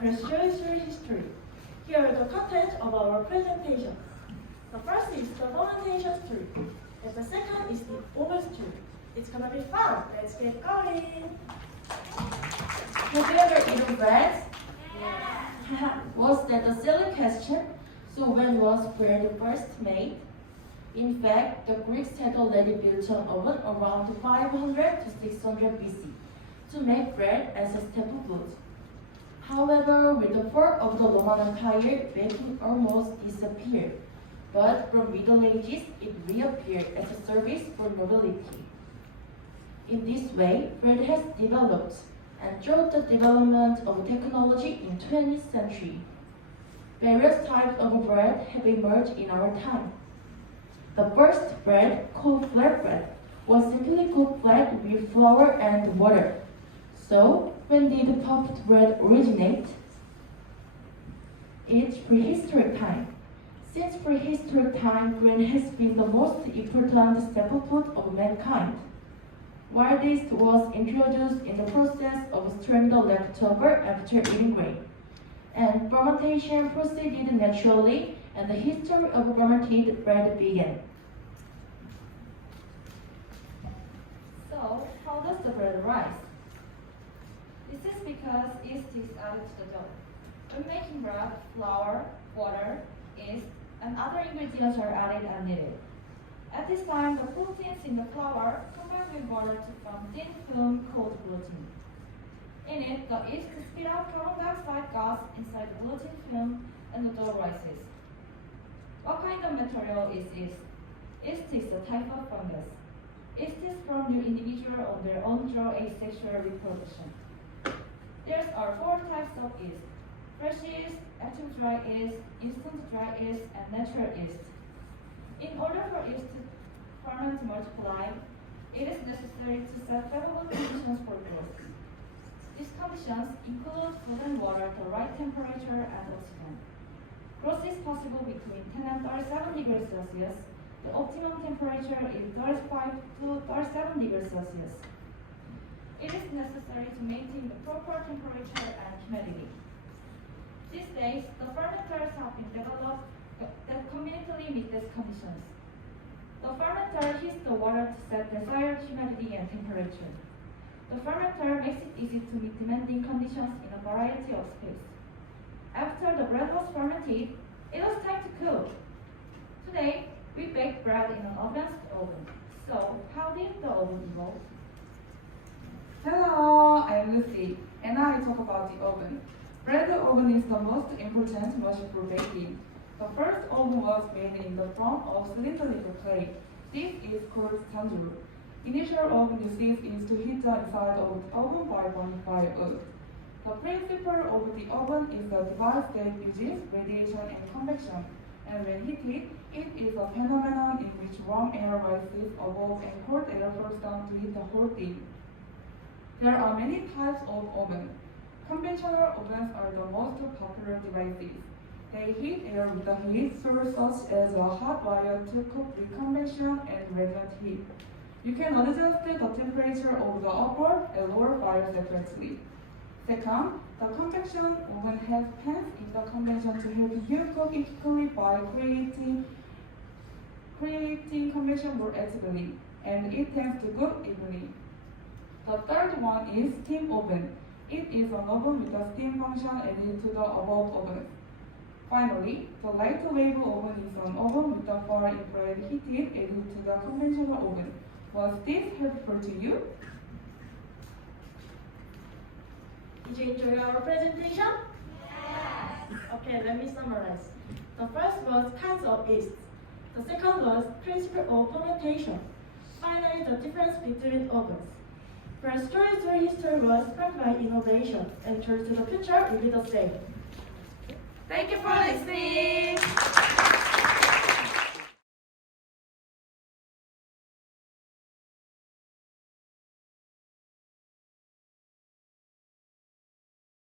pastry history. Here are the contents of our presentation. The first is the fermentation story, and the second is the oven story. It's gonna be fun. Let's get going. Have you ever eaten bread? Yeah. Was that a silly question? So when was bread first made? In fact, the Greeks had already built an oven around 500 to 600 BC to make bread as a staple food. However, with the fall of the Roman Empire, baking almost disappeared. But from Middle Ages, it reappeared as a service for nobility. In this way, bread has developed, and through the development of technology in 20th century, various types of bread have emerged in our time. The first bread, called flatbread, was simply cooked flat with flour and water. So, when did puffed bread originate? It's prehistoric time. Since prehistoric time, grain has been the most important staple food of mankind. While this was introduced in the process of storing the leftover after eating grain, and fermentation proceeded naturally, and the history of fermented bread began. So, how does the bread rise? This is because yeast is added to the dough. When making bread, flour, water, yeast, and other ingredients are added and kneaded. At this time, the proteins in the flour combine with water to form thin film called gluten. In it, the yeast spit out carbon dioxide gas inside the gluten film, and the dough rises. What kind of material is yeast? Yeast is a type of fungus. Yeast is from the individual on their own through asexual reproduction. There are 4 types of yeast: fresh yeast, active dry yeast, instant dry yeast, and natural yeast. In order for yeast to ferment and multiply, it is necessary to set favorable conditions for growth. These conditions include food and water at the right temperature and oxygen. Growth is possible between 10 and 37 degrees Celsius. The optimum temperature is 35 to 37 degrees Celsius. It is necessary to maintain the proper temperature and humidity. These days, the fermenters have been developed that conveniently meet these conditions. The fermenter heats the water to set desired humidity and temperature. The fermenter makes it easy to meet demanding conditions in a variety of space. After the bread was fermented, it was time to cook. Today, we bake bread in an advanced oven. So, how did the oven evolve? Hello, I'm Lucy, and I talk about the oven. Bread oven is the most important machine for baking. The first oven was made in the form of cylindrical clay. This is called tandoor. Initial oven usage is to heat the inside of the oven by burning firewood. The principle of the oven is a device that uses radiation and convection, and when heated, it is a phenomenon in which warm air rises above and cold air falls down to heat the whole thing. There are many types of oven. Conventional ovens are the most popular devices. They heat air with a heat source such as a hot wire to cope with convection and radiant heat. You can adjust the temperature of the upper and lower fire separately. Second, the convection oven has fans in the convection to help you cook it quickly by creating convection more actively, and it tends to cook evenly. The third one is steam oven. It is an oven with a steam function added to the above oven. Finally, the light label oven is an oven with a far infrared heated added to the conventional oven. Was this helpful to you? Did you enjoy our presentation? Yes. Okay, let me summarize. The first was kinds of yeast. The second was principle of fermentation. Finally, the difference between ovens. For story through history was sparked by innovation, and towards the future will be the same. Thank you for listening.